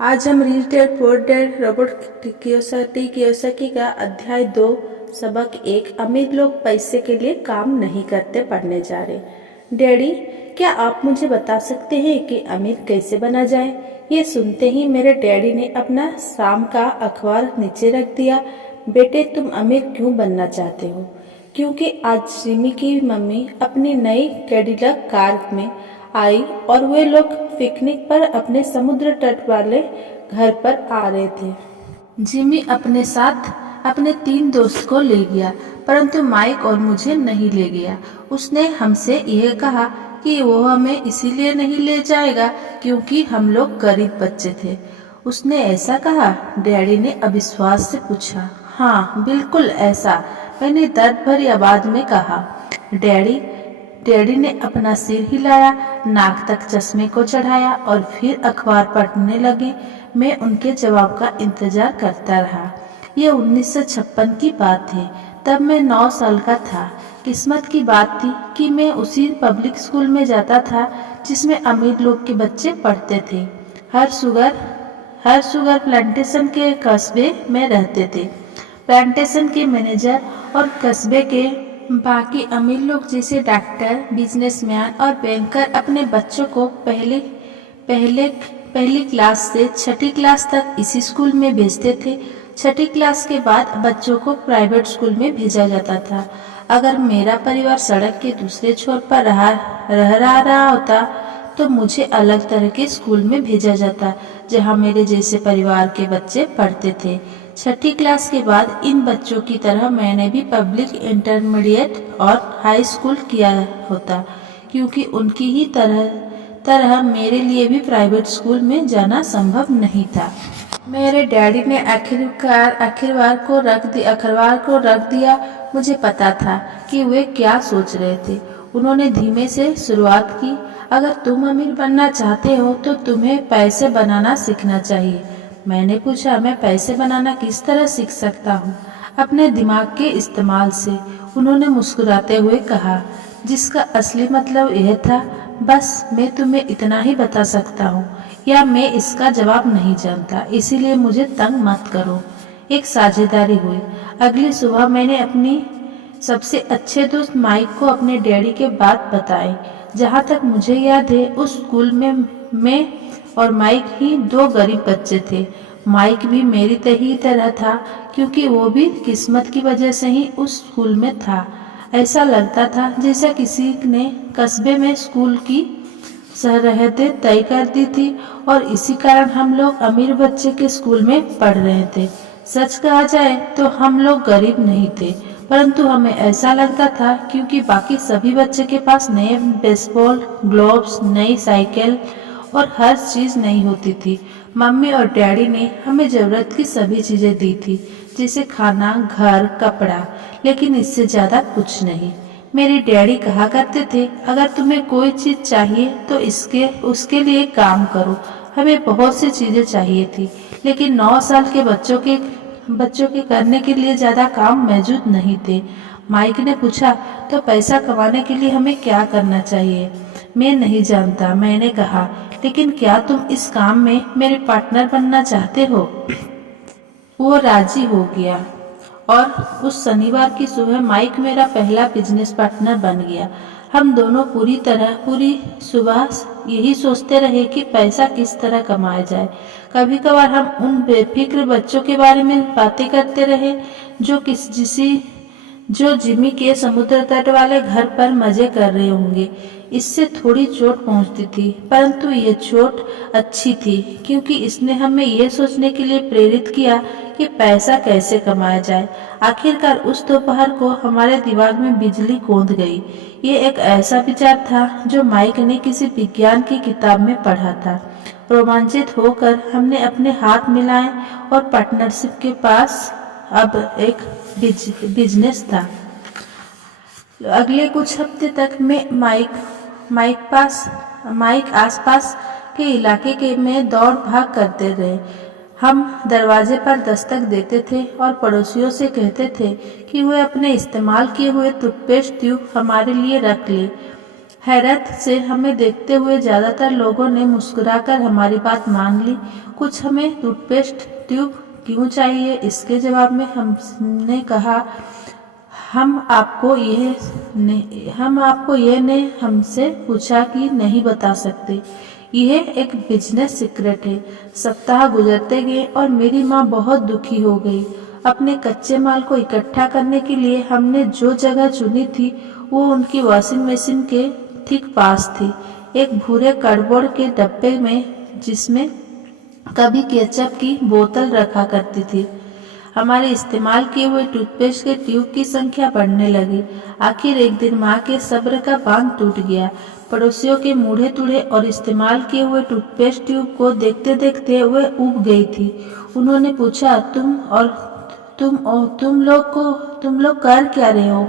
आज हम reach dad poor dad Robert Kiyosaki का अध्याय 2 सबक 1 अमीर लोग पैसे के लिए काम नहीं करते पढ़ने जा रहे। डैडी, क्या आप मुझे बता सकते हैं कि अमीर कैसे बना जाए? ये सुनते ही मेरे डैडी ने अपना शाम का अखबार नीचे रख दिया। बेटे, तुम अमीर क्यों बनना चाहते हो? क्योंकि आज जिमी की मम्मी अपनी नई कैडिलक कार में आई और वे लोग पिकनिक पर अपने समुद्र तट वाले घर पर आ रहे थे। जिमी अपने साथ अपने 3 दोस्त को ले गया, परंतु माइक और मुझे नहीं ले गया। उसने हमसे यह कहा कि वो हमें इसीलिए नहीं ले जाएगा क्योंकि हम लोग गरीब बच्चे थे। उसने ऐसा कहा? डैडी ने अविश्वास से पूछा। हाँ, बिल्कुल ऐसा, मैंने दर्द भरी आवाज में कहा। डैडी ने अपना सिर हिलाया, नाक तक चश्मे को चढ़ाया और फिर अखबार पढ़ने लगे। मैं उनके जवाब का इंतजार करता रहा। ये 1956 की बात थी। तब मैं 9 साल का था। किस्मत की बात थी कि मैं उसी पब्लिक स्कूल में जाता था जिसमें अमीर लोग के बच्चे पढ़ते थे। हर सुगर प्लांटेशन के कस्बे में रहते थे। प्लांटेशन के मैनेजर और कस्बे के बाकी अमीर लोग जैसे डॉक्टर, बिजनेसमैन और बैंकर अपने बच्चों को पहली क्लास से 6ठी क्लास तक इसी स्कूल में भेजते थे। 6ठी क्लास के बाद बच्चों को प्राइवेट स्कूल में भेजा जाता था। अगर मेरा परिवार सड़क के दूसरे छोर पर रहा होता तो मुझे अलग तरह के स्कूल में भेजा जाता जहां मेरे जैसे परिवार के बच्चे पढ़ते थे। 6ठी क्लास के बाद इन बच्चों की तरह मैंने भी पब्लिक इंटरमीडिएट और हाई स्कूल किया होता, क्योंकि उनकी ही तरह मेरे लिए भी प्राइवेट स्कूल में जाना संभव नहीं था। मेरे डैडी ने अखबार को रख दिया। मुझे पता था कि वे क्या सोच रहे थे। उन्होंने धीमे से शुरुआत की। अगर तुम अमीर बनना चाहते हो तो तुम्हें पैसे बनाना सीखना चाहिए। मैंने पूछा, मैं पैसे बनाना किस तरह सीख सकता हूँ? अपने दिमाग के इस्तेमाल से, उन्होंने मुस्कुराते हुए कहा, जिसका असली मतलब यह था, बस मैं तुम्हें इतना ही बता सकता हूँ, या मैं इसका जवाब नहीं जानता, इसीलिए मुझे तंग मत करो। एक साझेदारी हुई। अगली सुबह मैंने अपनी सबसे अच्छे दोस्त माइक को अपने डैडी के बात बताई। जहाँ तक मुझे याद है, उस स्कूल में मैं और माइक ही 2 गरीब बच्चे थे। माइक भी मेरी ही तरह था, क्योंकि वो भी किस्मत की वजह से ही उस स्कूल में था। ऐसा लगता था जैसा किसी ने कस्बे में स्कूल की सरहदें तय कर दी थी और इसी कारण हम लोग अमीर बच्चे के स्कूल में पढ़ रहे थे। सच कहा जाए तो हम लोग गरीब नहीं थे, परंतु हमें ऐसा लगता था क्योंकि बाकी सभी बच्चे के पास नए बेसबॉल ग्लोव्स, नई साइकिल और हर चीज नई होती थी। मम्मी और डैडी ने हमें जरूरत की सभी चीजें दी थी, जैसे खाना, घर, कपड़ा, लेकिन इससे ज्यादा कुछ नहीं। मेरे डैडी कहा करते थे, अगर तुम्हें कोई चीज चाहिए तो उसके लिए काम करो। हमें बहुत सी चीजें चाहिए थी, लेकिन 9 साल के बच्चों के करने के लिए ज्यादा काम मौजूद नहीं थे। माइक ने पूछा, तो पैसा कमाने के लिए हमें क्या करना चाहिए? मैं नहीं जानता, मैंने कहा, लेकिन क्या तुम इस काम में मेरे पार्टनर बनना चाहते हो? वो राजी हो गया और उस शनिवार की सुबह माइक मेरा पहला बिजनेस पार्टनर बन गया। हम दोनों पूरी सुबह यही सोचते रहे कि पैसा किस तरह कमाया जाए। कभी कभार हम उन बेफिक्र बच्चों के बारे में बातें करते रहे जो जिमी के समुद्र तट वाले घर पर मजे कर रहे होंगे। इससे थोड़ी चोट पहुंचती थी, परंतु ये चोट अच्छी थी क्योंकि इसने हमें यह सोचने के लिए प्रेरित किया कि पैसा कैसे कमाया जाए। आखिरकार उस दोपहर को हमारे दिमाग में बिजली कौंध गई। ये एक ऐसा विचार था जो माइक ने किसी विज्ञान की किताब में पढ़ा था। रोमांचित होकर हमने अपने हाथ मिलाए और पार्टनरशिप के पास अब एक बिजनेस था। अगले कुछ हफ्ते तक मैं माइक आसपास के इलाके में दौड़ भाग करते रहे। हम दरवाजे पर दस्तक देते थे और पड़ोसियों से कहते थे कि वे अपने इस्तेमाल किए हुए टूथपेस्ट ट्यूब हमारे लिए रख ले। हैरत से हमें देखते हुए ज्यादातर लोगों ने मुस्कुराकर हमारी बात मान ली। कुछ हमें टूथपेस्ट ट्यूब क्यों चाहिए, इसके जवाब में हमने कहा, हम आपको ये ने हमसे पूछा कि नहीं बता सकते। यह एक बिजनेस सीक्रेट है। सप्ताह गुजरते गए और मेरी माँ बहुत दुखी हो गई। अपने कच्चे माल को इकट्ठा करने के लिए हमने जो जगह चुनी थी वो उनकी वॉशिंग मशीन के ठीक पास थी, एक भूरे कार्डबोर्ड के डब्बे में जिसमें कभी केचप की बोतल रखा करती थी। हमारे इस्तेमाल किए हुए टूथपेस्ट के ट्यूब की संख्या बढ़ने लगी। आखिर एक दिन माँ के सब्र का बांध टूट गया। पड़ोसियों के मूढ़े तूढ़े और इस्तेमाल किए हुए टूथपेस्ट ट्यूब को देखते देखते वह उब गई थी। उन्होंने पूछा, तुम लोग कर क्या रहे हो?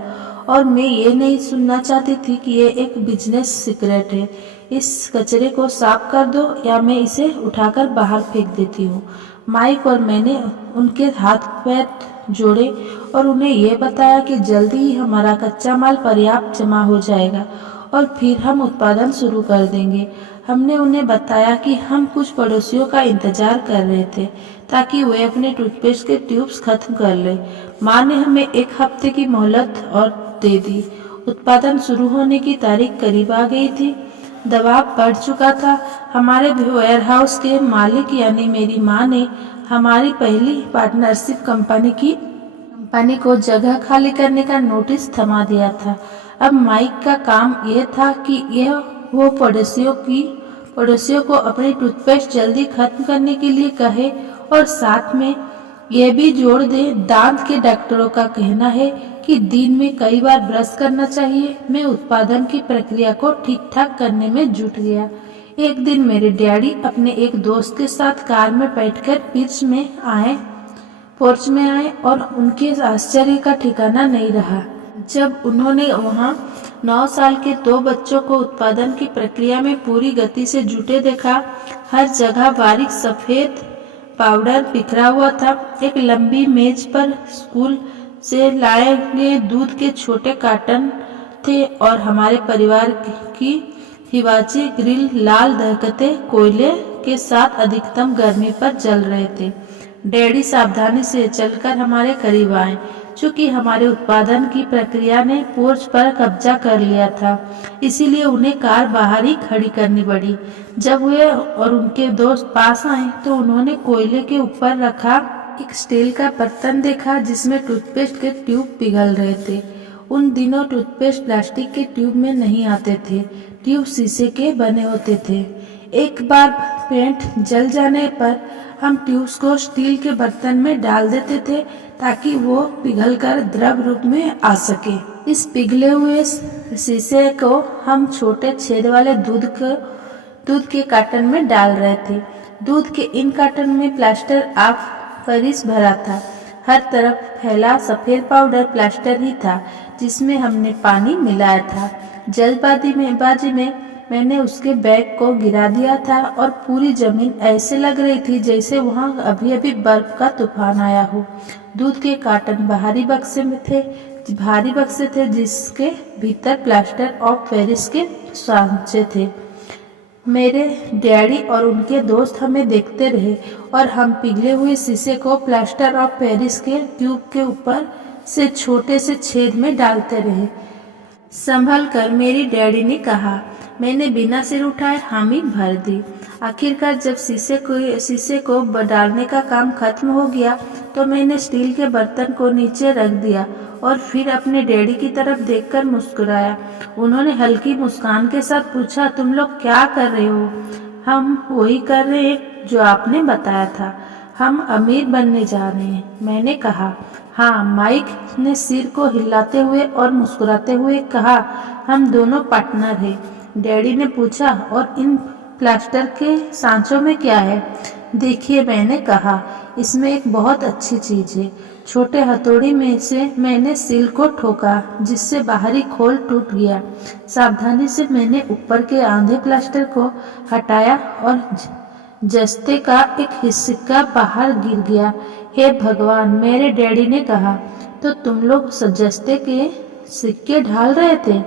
और मैं ये नहीं सुनना चाहती थी कि ये एक बिजनेस सीक्रेट है। इस कचरे को साफ कर दो या मैं इसे उठाकर बाहर फेंक देती हूँ। माइक और मैंने उनके हाथ पैर जोड़े और उन्हें यह बताया कि जल्दी ही हमारा कच्चा माल पर्याप्त जमा हो जाएगा और फिर हम उत्पादन शुरू कर देंगे। हमने उन्हें बताया कि हम कुछ पड़ोसियों का इंतजार कर रहे थे ताकि वे अपने टूथपेस्ट के ट्यूब्स खत्म कर लें। माँ ने हमें एक हफ्ते की मोहलत और दे दी। उत्पादन शुरू होने की तारीख करीब आ गई थी। दबाव बढ़ चुका था। हमारे वेयरहाउस के मालिक यानी मेरी माँ ने हमारी पहली पार्टनरशिप कंपनी को जगह खाली करने का नोटिस थमा दिया था। अब माइक का काम यह था कि वो पड़ोसियों को अपनी टूथपेस्ट जल्दी खत्म करने के लिए कहे और साथ में यह भी जोड़ दे, दांत के डॉक्टरों का कहना है कि दिन में कई बार ब्रश करना चाहिए। मैं उत्पादन की प्रक्रिया को ठीक ठाक करने में जुट गया। एक दिन मेरे डैडी अपने एक दोस्त के साथ कार में बैठकर पोर्च में आए और उनके आश्चर्य का ठिकाना नहीं रहा जब उन्होंने वहां 9 साल के 2 बच्चों को उत्पादन की प्रक्रिया में पूरी गति से जुटे देखा। हर जगह बारीक सफेद पाउडर बिखरा हुआ था। एक लंबी मेज पर स्कूल से लाए गए दूध के छोटे कार्टन थे और हमारे परिवार की हिवाची ग्रिल लाल दहकते कोयले के साथ अधिकतम गर्मी पर जल रहे थे। डैडी सावधानी से चलकर हमारे करीब आए। चूंकि हमारे उत्पादन की प्रक्रिया ने पोर्च पर कब्जा कर लिया था, इसीलिए उन्हें कार बाहर ही खड़ी करनी पड़ी। जब वे और उनके दोस्त पास आए तो उन्होंने कोयले के ऊपर रखा एक स्टील का बर्तन देखा जिसमें टूथपेस्ट के ट्यूब पिघल रहे थे। उन दिनों टूथपेस्ट प्लास्टिक के ट्यूब में नहीं आते थे, ट्यूब शीशे के बने होते थे। एक बार पेंट जल जाने पर हम ट्यूब्स को स्टील के बर्तन में डाल देते थे ताकि वो पिघलकर द्रव रूप में आ सके। इस पिघले हुए शीशे को हम छोटे छेद वाले दूध के कार्टन में डाल रहे थे। दूध के इन कार्टन में प्लास्टर ऑफ पेरिस भरा था। हर तरफ फैला सफेद पाउडर प्लास्टर ही था जिसमें हमने पानी मिलाया था। जल्दबाजी में मैंने उसके बैग को गिरा दिया था और पूरी जमीन ऐसे लग रही थी जैसे वहां अभी अभी बर्फ का तूफान आया हो। दूध के कार्टन भारी बक्से थे जिसके भीतर प्लास्टर ऑफ पेरिस के सांचे थे। मेरे डैडी और उनके दोस्त हमें देखते रहे और हम पिघले हुए शीशे को प्लास्टर ऑफ पेरिस के ट्यूब के ऊपर से छोटे से छेद में डालते रहे। संभल कर, मेरी डैडी ने कहा। मैंने बिना सिर उठाए हामी भर दी। आखिरकार जब शीशे को डालने का काम खत्म हो गया तो मैंने स्टील के बर्तन को नीचे रख दिया और फिर अपने डैडी की तरफ देखकर मुस्कुराया। उन्होंने हल्की मुस्कान के साथ पूछा, तुम लोग क्या कर रहे हो? हम वही कर रहे हैं जो आपने बताया था, हम अमीर बनने जा रहे हैं, मैंने कहा। हाँ, माइक ने सिर को हिलाते हुए और मुस्कुराते हुए कहा, हम दोनों पार्टनर हैं। डैडी ने पूछा, और इन प्लास्टर के सांचों में क्या है? देखिए, मैंने कहा, इसमें एक बहुत अच्छी चीज है। छोटे हथौड़ी में से मैंने सील को ठोका जिससे बाहरी खोल टूट गया। सावधानी से मैंने ऊपर के आधे प्लास्टर को हटाया और जस्ते का एक हिस्सा बाहर गिर गया। हे भगवान, मेरे डैडी ने कहा, तो तुम लोग जस्ते के सिक्के ढाल रहे थे?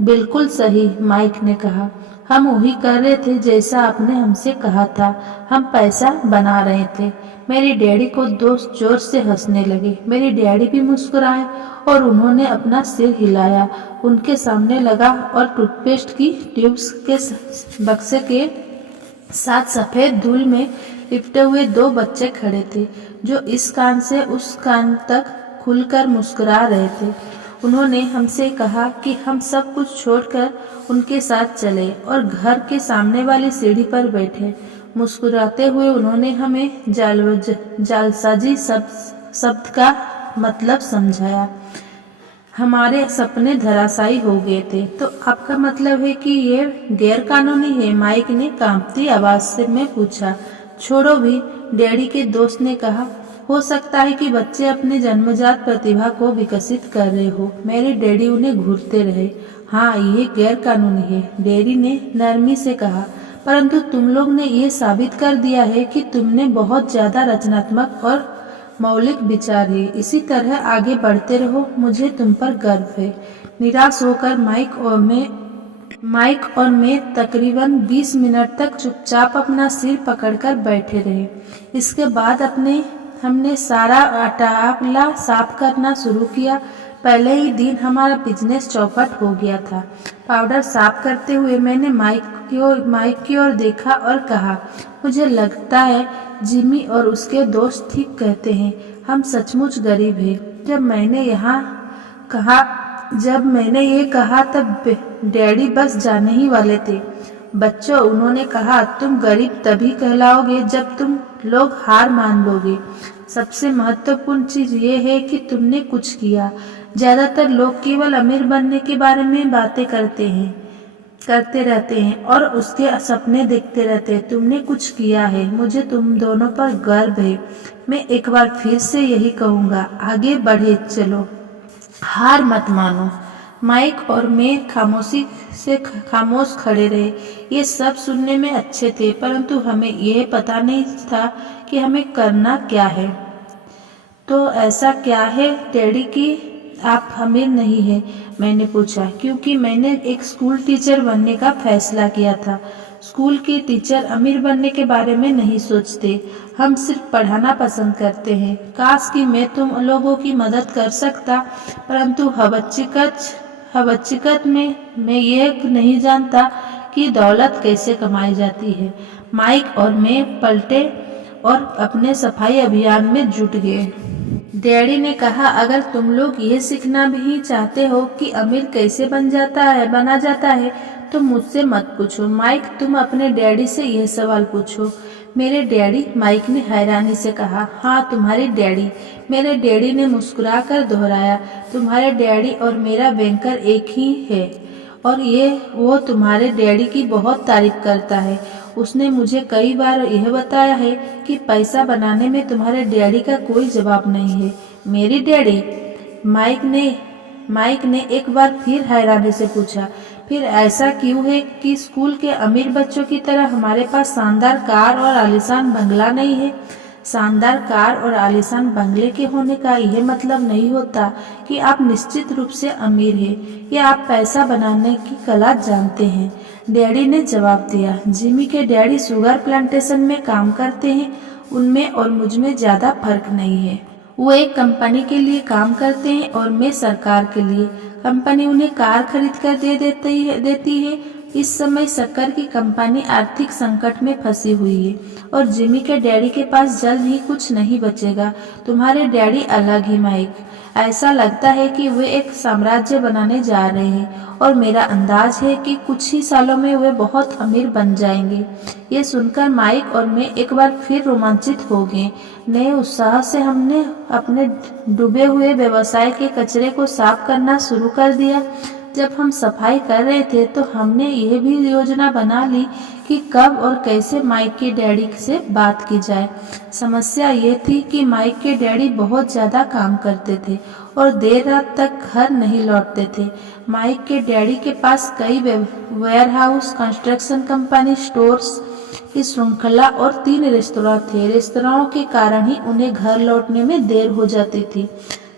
बिल्कुल सही, माइक ने कहा। हम वही कर रहे थे जैसा आपने हमसे कहा था। हम पैसा बना रहे थे। मेरी डैडी को दोस्त जोर से हंसने लगे। मेरी डैडी भी मुस्कुराए और उन्होंने अपना सिर हिलाया। उनके सामने लगा और टूथपेस्ट की ट्यूब्स के बक्से के साथ सफेद धूल में लिपटे हुए दो बच्चे खड़े थे, जो इस कान से उस कान तक खुलकर मुस्कुरा रहे थे। उन्होंने हमसे कहा कि हम सब कुछ छोड़कर उनके साथ चले और घर के सामने वाली सीढ़ी पर बैठे। मुस्कुराते हुए उन्होंने हमें जालसाजी शब्द का मतलब समझाया। हमारे सपने धराशायी हो गए थे। तो आपका मतलब है कि ये गैर कानूनी है? माइक ने कांपती आवाज से में पूछा। छोड़ो भी, डैडी के दोस्त ने कहा। हो सकता है कि बच्चे अपने जन्मजात प्रतिभा को विकसित कर रहे हो। मेरे डैडी उन्हें घूरते रहे। हाँ, ये गैर कानूनी है, डैडी ने नरमी से कहा, परंतु तुम लोग ने ये साबित कर दिया है कि तुमने बहुत ज्यादा रचनात्मक और मौलिक विचार है। इसी तरह आगे बढ़ते रहो, मुझे तुम पर गर्व है। निराश होकर माइक और मैं तकरीबन 20 मिनट तक चुपचाप अपना सिर पकड़कर बैठे रहे। इसके बाद हमने सारा टापला साफ करना शुरू किया। पहले ही दिन हमारा बिजनेस चौपट हो गया था। पाउडर साफ करते हुए मैंने माइक की ओर देखा और कहा, मुझे लगता है जिमी और उसके दोस्त ठीक कहते हैं। हम सचमुच गरीब हैं। जब मैंने ये कहा तब डैडी बस जाने ही वाले थे। बच्चों, उन्होंने कहा, तुम गरीब तभी कहलाओगे जब तुम लोग हार मान लोगे। सबसे महत्वपूर्ण चीज ये है कि तुमने कुछ किया। ज्यादातर लोग केवल अमीर बनने के बारे में बातें करते रहते हैं और उसके सपने देखते रहते हैं। तुमने कुछ किया है। मुझे तुम दोनों पर गर्व है। मैं एक बार फिर से यही कहूँगा, आगे बढ़े चलो, हार मत मानो। माइक और मैं खामोश खड़े रहे। ये सब सुनने में अच्छे थे, परंतु हमें यह पता नहीं था कि हमें करना क्या है। तो ऐसा क्या है डैडी कि आप अमीर नहीं हैं? मैंने पूछा, क्योंकि मैंने एक स्कूल टीचर बनने का फैसला किया था। स्कूल के टीचर अमीर बनने के बारे में नहीं सोचते। हम सिर्फ पढ़ाना पसंद करते हैं। काश कि मैं तुम लोगों की मदद कर सकता, परंतु हकीकत में मैं ये नहीं जानता कि दौलत कैसे कमाई जाती है। माइक और मैं पलटे और अपने सफाई अभियान में जुट गए। डैडी ने कहा, अगर तुम लोग ये सीखना भी चाहते हो कि अमीर कैसे बना जाता है तो मुझसे मत पूछो। माइक, तुम अपने डैडी से यह सवाल पूछो। मेरे डैडी? माइक ने हैरानी से कहा। हाँ, तुम्हारे डैडी। मेरे डैडी ने मुस्कुराकर दोहराया। तुम्हारे डैडी और मेरा बैंकर एक ही है और वो तुम्हारे डैडी की बहुत तारीफ करता है। उसने मुझे कई बार यह बताया है कि पैसा बनाने में तुम्हारे डैडी का कोई जवाब नहीं है। मेरी डैडी? माइक ने एक बार फिर हैरानी से पूछा। फिर ऐसा क्यों है कि स्कूल के अमीर बच्चों की तरह हमारे पास शानदार कार और आलीशान बंगला नहीं है? शानदार कार और आलीशान बंगले के होने का यह मतलब नहीं होता कि आप निश्चित रूप से अमीर हैं या आप पैसा बनाने की कला जानते हैं। डैडी ने जवाब दिया। जिमी के डैडी शुगर प्लांटेशन में काम करते हैं। उनमें और मुझमें ज्यादा फर्क नहीं है। वो एक कंपनी के लिए काम करते हैं और मैं सरकार के लिए। कंपनी उन्हें कार खरीद कर देती है। इस समय शक्कर की कंपनी आर्थिक संकट में फंसी हुई है और जिमी के डैडी के पास जल्द ही कुछ नहीं बचेगा। तुम्हारे डैडी अलग ही, माइक। ऐसा लगता है कि वे एक साम्राज्य बनाने जा रहे हैं और मेरा अंदाज है कि कुछ ही सालों में वे बहुत अमीर बन जाएंगे। ये सुनकर माइक और मैं एक बार फिर रोमांचित हो गए। नए उत्साह से हमने अपने डूबे हुए व्यवसाय के कचरे को साफ करना शुरू कर दिया। जब हम सफाई कर रहे थे तो हमने यह भी योजना बना ली कि कब और कैसे माइक के डैडी से बात की जाए। समस्या ये थी कि माइक के डैडी बहुत ज्यादा काम करते थे और देर रात तक घर नहीं लौटते थे। माइक के डैडी के पास कई वेयरहाउस, कंस्ट्रक्शन कंपनी, स्टोर्स की श्रृंखला और 3 रेस्तरां थे। रेस्तराओं के कारण ही उन्हें घर लौटने में देर हो जाती थी।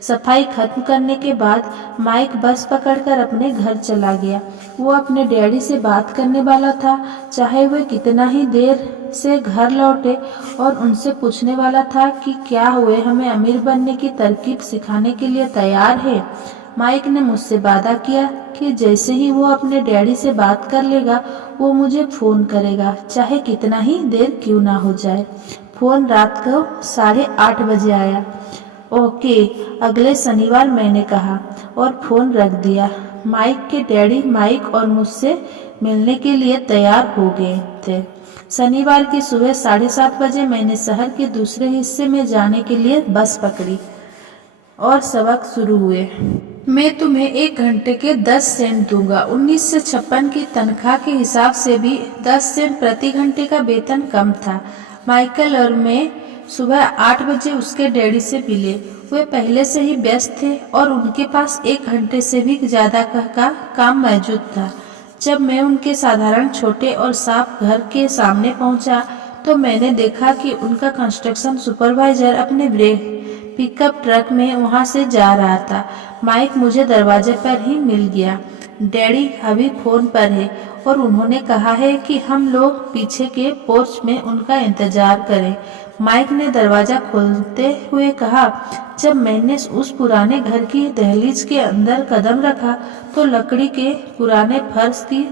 सफाई खत्म करने के बाद माइक बस पकड़कर अपने घर चला गया। वो अपने डैडी से बात करने वाला था, चाहे वे कितना ही देर से घर लौटे, और उनसे पूछने वाला था कि क्या वे हमें अमीर बनने की तरकीब सिखाने के लिए तैयार है। माइक ने मुझसे वादा किया कि जैसे ही वो अपने डैडी से बात कर लेगा वो मुझे फ़ोन करेगा, चाहे कितना ही देर क्यों ना हो जाए। फ़ोन रात को 8:30 बजे आया। ओके, अगले शनिवार, मैंने कहा और फ़ोन रख दिया। माइक के डैडी माइक और मुझसे मिलने के लिए तैयार हो गए थे। शनिवार की सुबह 7:30 बजे मैंने शहर के दूसरे हिस्से में जाने के लिए बस पकड़ी और सबक शुरू हुए। मैं तुम्हें 1 घंटे के 10 सेंट दूंगा। 1956 की तनख्वाह के हिसाब से भी 10 सेंट प्रति घंटे का वेतन कम था। माइकल और मैं सुबह 8 बजे उसके डैडी से मिले। वे पहले से ही व्यस्त थे और उनके पास 1 घंटे से भी ज्यादा का काम मौजूद था। जब मैं उनके साधारण छोटे और साफ घर के सामने पहुंचा तो मैंने देखा कि उनका कंस्ट्रक्शन सुपरवाइजर अपने पिकअप ट्रक में वहां से जा रहा था। माइक मुझे दरवाजे पर ही मिल गया। डैडी अभी फोन पर है और उन्होंने कहा है कि हम लोग पीछे के पोर्च में उनका इंतजार करें। माइक ने दरवाजा खोलते हुए कहा। जब मैंने उस पुराने घर की दहलीज के अंदर कदम रखा तो लकड़ी के पुराने फर्श की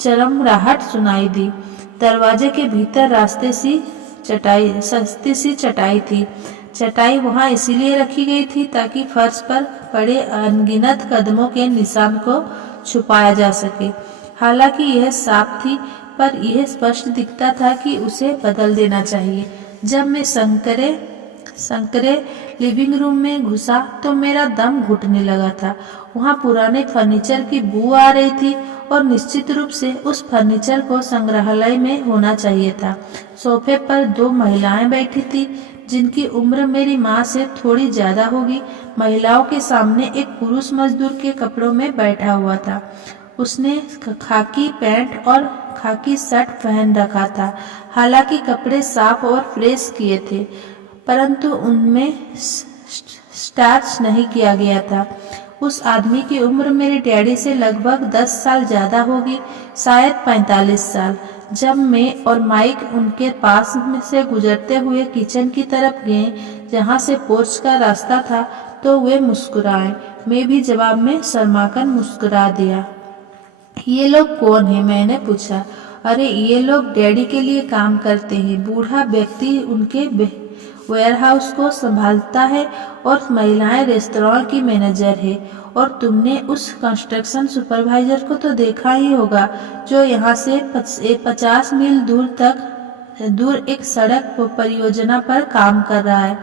चरमराहट सुनाई दी। दरवाजे के भीतर सस्ती सी चटाई थी। चटाई वहां इसीलिए रखी गई थी ताकि फर्श पर पड़े अनगिनत कदमों के निशान को छुपाया जा सके। हालांकि यह साफ थी, पर यह स्पष्ट दिखता था कि उसे बदल देना चाहिए। जब मैं संकरे लिविंग रूम में घुसा तो मेरा दम घुटने लगा था। वहां पुराने फर्नीचर की बू आ रही थी और निश्चित रूप से उस फर्नीचर को संग्रहालय में होना चाहिए था। सोफे पर 2 महिलाएं बैठी थी जिनकी उम्र मेरी माँ से थोड़ी ज्यादा होगी। महिलाओं के सामने एक पुरुष मजदूर के कपड़ों में बैठा हुआ था। उसने खाकी पैंट और खाकी शर्ट पहन रखा था। हालांकि कपड़े साफ और फ्रेश किए थे, परंतु उनमें स्टार्च नहीं किया गया था। उस आदमी की उम्र मेरे डैडी से लगभग 10 साल ज्यादा होगी, शायद 45 साल। जब मैं और माइक उनके पास में से गुजरते हुए किचन की तरफ गए जहां से पोर्च का रास्ता था तो वे मुस्कुराए। मैं भी जवाब में शर्माकर मुस्कुरा दिया। ये लोग कौन है? मैंने पूछा। अरे, ये लोग डैडी के लिए काम करते हैं। बूढ़ा व्यक्ति उनके वेयरहाउस को संभालता है और महिलाएं रेस्तरां की मैनेजर है। और तुमने उस कंस्ट्रक्शन सुपरवाइजर को तो देखा ही होगा जो यहाँ से 50 मील दूर एक सड़क परियोजना पर काम कर रहा है।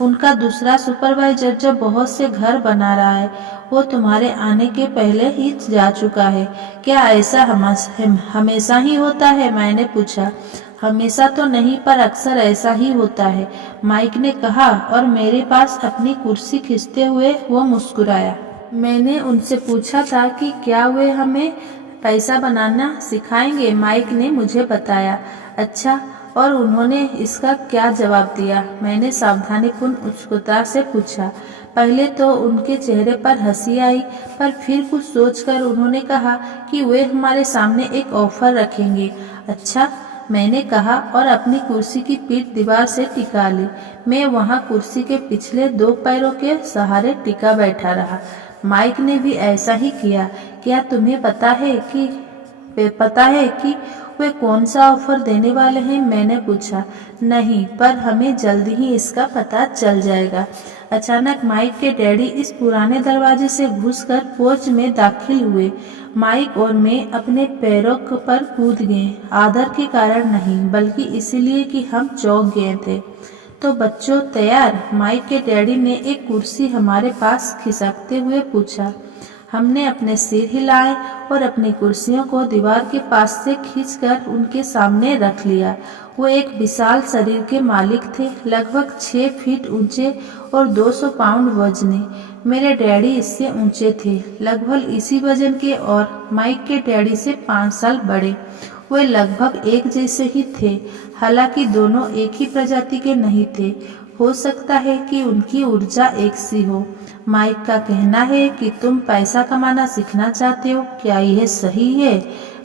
उनका दूसरा सुपरवाइजर जो बहुत से घर बना रहा है वो तुम्हारे आने के पहले ही जा चुका है। क्या ऐसा हमेशा ही होता है? मैंने पूछा। हमेशा तो नहीं, पर अक्सर ऐसा ही होता है, माइक ने कहा और मेरे पास अपनी कुर्सी खींचते हुए वो मुस्कुराया। मैंने उनसे पूछा था कि क्या वे हमें पैसा बनाना सिखाएंगे। माइक ने मुझे बताया। अच्छा, और उन्होंने इसका क्या जवाब दिया? मैंने सावधानीपूर्ण उत्सुकता से पूछा। पहले तो उनके चेहरे पर हंसी आई, पर फिर कुछ सोचकर उन्होंने कहा कि वे हमारे सामने एक ऑफर रखेंगे। अच्छा, मैंने कहा और अपनी कुर्सी की पीठ दीवार से टिका ली। मैं वहां कुर्सी के पिछले 2 पैरों के सहारे टिका बैठा रहा। माइक ने भी ऐसा ही किया। क्या तुम्हें पता है कि वे कौन सा ऑफर देने वाले हैं? मैंने पूछा। नहीं, पर हमें जल्दी ही इसका पता चल जाएगा। अचानक माइक के डैडी इस पुराने दरवाजे से घुसकर पोर्च में दाखिल हुए। माइक और मैं अपने पैरों पर कूद गए, आदर के कारण नहीं बल्कि इसलिए कि हम चौंक गए थे। तो बच्चों, तैयार? माइक के डैडी ने एक कुर्सी हमारे पास खिसकते हुए पूछा। हमने अपने सिर हिलाए और अपनी कुर्सियों को दीवार के पास से खींचकर उनके सामने रख लिया। वो एक विशाल शरीर के मालिक थे, लगभग 6 फीट ऊंचे और 200 पाउंड वजनी। मेरे डैडी इससे ऊंचे थे, लगभग इसी वजन के, और माइक के डैडी से 5 साल बड़े। वे लगभग एक जैसे ही थे। हालांकि दोनों एक ही प्रजाति के नहीं थे। हो सकता है कि उनकी ऊर्जा एक सी हो। माइक का कहना है कि तुम पैसा कमाना सीखना चाहते हो, क्या यह सही है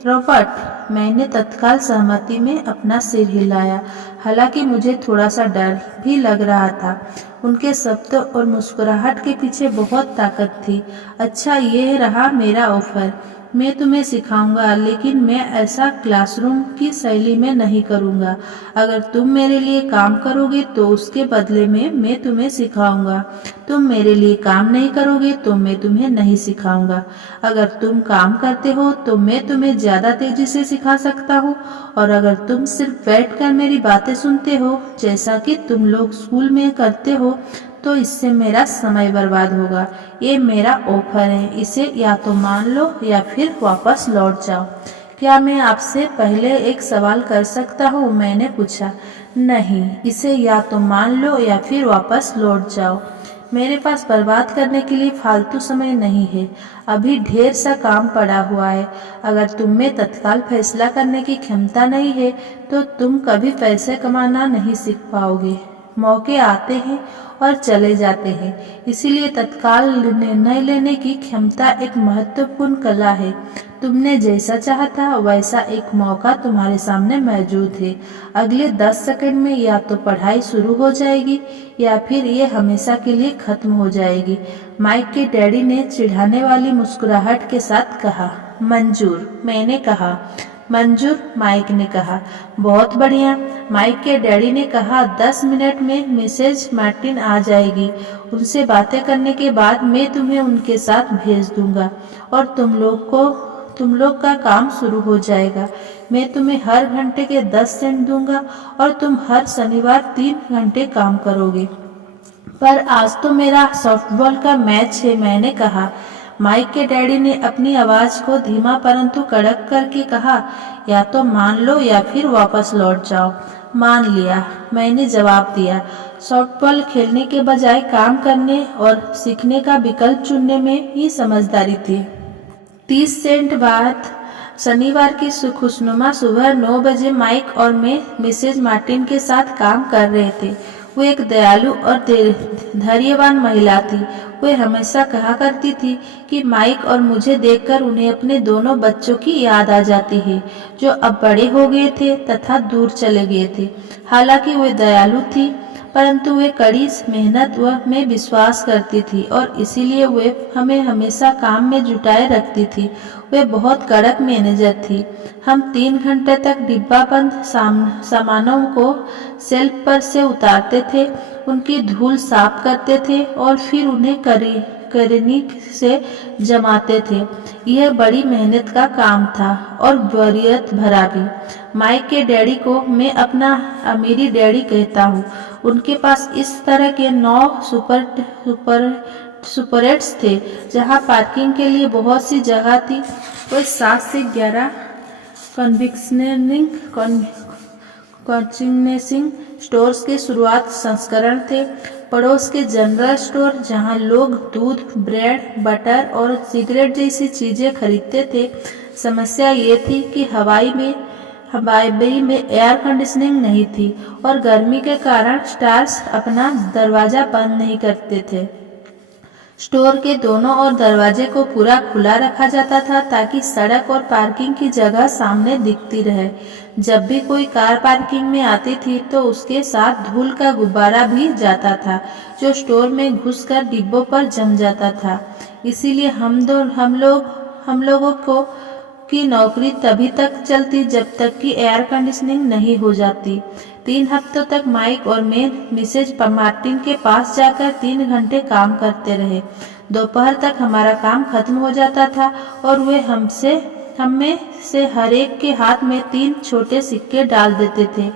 रॉबर्ट? मैंने तत्काल सहमति में अपना सिर हिलाया, हालांकि मुझे थोड़ा सा डर भी लग रहा था। उनके शब्दों और मुस्कुराहट के पीछे बहुत ताकत थी। अच्छा, ये रहा मेरा ऑफर। मैं तुम्हें सिखाऊंगा, लेकिन मैं ऐसा क्लासरूम की शैली में नहीं करूंगा। अगर तुम मेरे लिए काम करोगे तो उसके बदले में मैं तुम्हें सिखाऊंगा। तुम मेरे लिए काम नहीं करोगे तो मैं तुम्हें नहीं सिखाऊंगा। अगर तुम काम करते हो तो मैं तुम्हें ज्यादा तेजी से सिखा सकता हूँ, और अगर तुम सिर्फ बैठकर मेरी बातें सुनते हो जैसा कि तुम लोग स्कूल में करते हो तो इससे मेरा समय बर्बाद होगा। ये मेरा ऑफर है, इसे या तो मान लो या फिर वापस लौट जाओ। क्या मैं आपसे पहले एक सवाल कर सकता हूँ? मैंने पूछा। नहीं, इसे या तो मान लो या फिर वापस लौट जाओ। मेरे पास बर्बाद करने के लिए फालतू समय नहीं है। अभी ढेर सा काम पड़ा हुआ है। अगर तुम में तत्काल फैसला करने की क्षमता नहीं है तो तुम कभी पैसे कमाना नहीं सीख पाओगे। मौके आते हैं और चले जाते हैं, इसीलिए तत्काल निर्णय लेने की क्षमता एक महत्वपूर्ण कला है। तुमने जैसा चाहा था वैसा एक मौका तुम्हारे सामने मौजूद है। अगले 10 सेकंड में या तो पढ़ाई शुरू हो जाएगी या फिर ये हमेशा के लिए खत्म हो जाएगी। माइक के डैडी ने चिढ़ाने वाली मुस्कुराहट के साथ कहा। मंजूर, मैंने कहा। मंजूर, माइक ने कहा। बहुत बढ़िया, माइक के डैडी ने कहा। 10 मिनट में मिसेज मार्टिन आ जाएगी। उनसे बातें करने के बाद मैं तुम्हें उनके साथ भेज दूंगा और तुम लोग का काम शुरू हो जाएगा। मैं तुम्हें हर घंटे के 10 सेंट दूंगा और तुम हर शनिवार 3 घंटे काम करोगे। पर आज तो मेरा सॉफ्टबॉल का मैच है, मैंने कहा। माइक के डैडी ने अपनी आवाज को धीमा परंतु कड़क करके कहा, या तो मान लो या फिर वापस लौट जाओ। मान लिया, मैंने जवाब दिया। सॉफ्टबॉल खेलने के बजाय काम करने और सीखने का विकल्प चुनने में ही समझदारी थी। 30 सेंट बाद शनिवार की खुशनुमा सुबह 9 बजे माइक और मैं मिसेज मार्टिन के साथ काम कर रहे थे। वो एक दयालु और धैर्यवान महिला थी। वे हमेशा कहा करती थी कि माइक और मुझे देखकर उन्हें अपने दोनों बच्चों की याद आ जाती है, जो अब बड़े हो गए थे तथा दूर चले गए थे। हालांकि वे दयालु थी, परंतु वे कड़ी मेहनत में विश्वास करती थी और इसीलिए वे हमें हमेशा काम में जुटाए रखती थी। वे बहुत कड़क मैनेजर थी। हम 3 घंटे तक डिब्बाबंद सामानों को शेल्फ पर से उतारते थे, उनकी धूल साफ करते थे और फिर उन्हें करनी से जमाते थे। यह बड़ी मेहनत का काम था और बोरियत भरा भी। माइक के डैडी को मैं अपना अमीरी डैडी कहता हूँ। उनके पास इस तरह के 9 सुपरेट्स थे जहाँ पार्किंग के लिए बहुत सी जगह थी। वो 7 से 11 कॉन्सिग्नेसिंग स्टोर्स के शुरुआत संस्करण थे। पड़ोस के जनरल स्टोर जहां लोग दूध, ब्रेड, बटर और सिगरेट जैसी चीजें खरीदते थे। समस्या ये थी कि हवाई में एयर कंडीशनिंग नहीं थी और गर्मी के कारण स्टार्स अपना दरवाजा बंद नहीं करते थे। स्टोर के दोनों ओर दरवाजे को पूरा खुला रखा जाता था ताकि सड़क और पार्किंग की जगह सामने दिखती रहे। जब भी कोई कार पार्किंग में आती थी तो उसके साथ धूल का गुब्बारा भी जाता था, जो स्टोर में घुसकर डिब्बों पर जम जाता था। इसीलिए हम लोगों की नौकरी तभी तक चलती जब तक कि एयर कंडीशनिंग नहीं हो जाती। 3 हफ्तों तक माइक और मैं मिसेज मार्टिन के पास जाकर 3 घंटे काम करते रहे। दोपहर तक हमारा काम खत्म हो जाता था और वे हम में से हर एक के हाथ में 3 छोटे सिक्के डाल देते थे।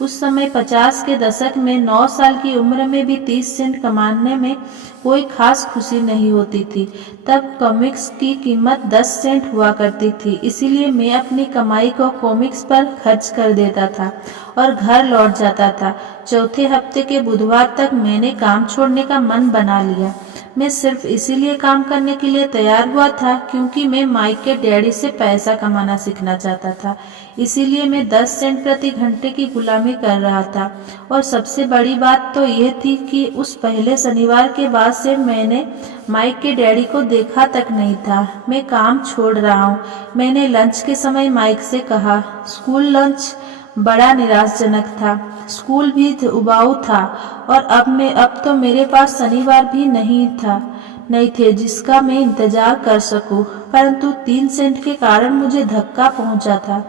उस समय 50 के दशक में 9 साल की उम्र में भी 30 सेंट कमाने में कोई खास खुशी नहीं होती थी। तब कॉमिक्स की कीमत 10 सेंट हुआ करती थी, इसीलिए मैं अपनी कमाई को कॉमिक्स पर खर्च कर देता था और घर लौट जाता था। चौथे हफ्ते के बुधवार तक मैंने काम छोड़ने का मन बना लिया। मैं सिर्फ इसीलिए काम करने के लिए तैयार हुआ था क्योंकि मैं माइक के डैडी से पैसा कमाना सीखना चाहता था। इसीलिए मैं 10 सेंट प्रति घंटे की गुलामी कर रहा था। और सबसे बड़ी बात तो यह थी कि उस पहले शनिवार के बाद से मैंने माइक के डैडी को देखा तक नहीं था। मैं काम छोड़ रहा हूँ, मैंने लंच के समय माइक से कहा। स्कूल लंच बड़ा निराशाजनक था। स्कूल भी उबाऊ था और अब तो मेरे पास शनिवार भी नहीं थे जिसका मैं इंतजार कर सकूं। परंतु 3 सेंट के कारण मुझे धक्का पहुंचा था।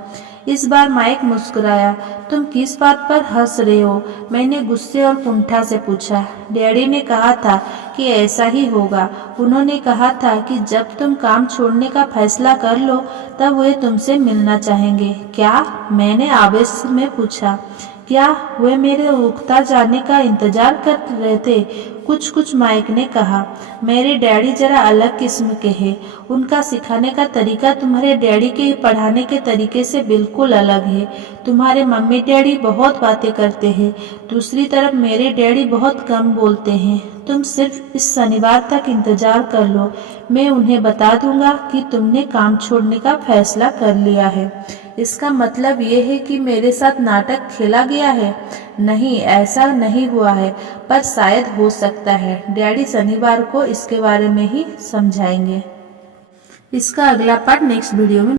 इस बार माइक मुस्कुराया। तुम किस बात पर हंस रहे हो? मैंने गुस्से और कुंठा से पूछा। डैडी ने कहा था कि ऐसा ही होगा। उन्होंने कहा था कि जब तुम काम छोड़ने का फैसला कर लो तब वे तुमसे मिलना चाहेंगे। क्या? मैंने आवेश में पूछा। क्या वे मेरे उकता जाने का इंतजार कर रहे थे? कुछ माइक ने कहा। मेरे डैडी जरा अलग किस्म के हैं। उनका सिखाने का तरीका तुम्हारे डैडी के पढ़ाने के तरीके से बिल्कुल अलग है। तुम्हारे मम्मी डैडी बहुत बातें करते हैं, दूसरी तरफ मेरे डैडी बहुत कम बोलते हैं। तुम सिर्फ इस शनिवार तक इंतजार कर लो, मैं उन्हें बता दूंगा कि तुमने काम छोड़ने का फैसला कर लिया है। इसका मतलब ये है कि मेरे साथ नाटक खेला गया है? नहीं, ऐसा नहीं हुआ है, पर शायद हो सकता है। डैडी शनिवार को इसके बारे में ही समझाएंगे। इसका अगला पार्ट नेक्स्ट वीडियो में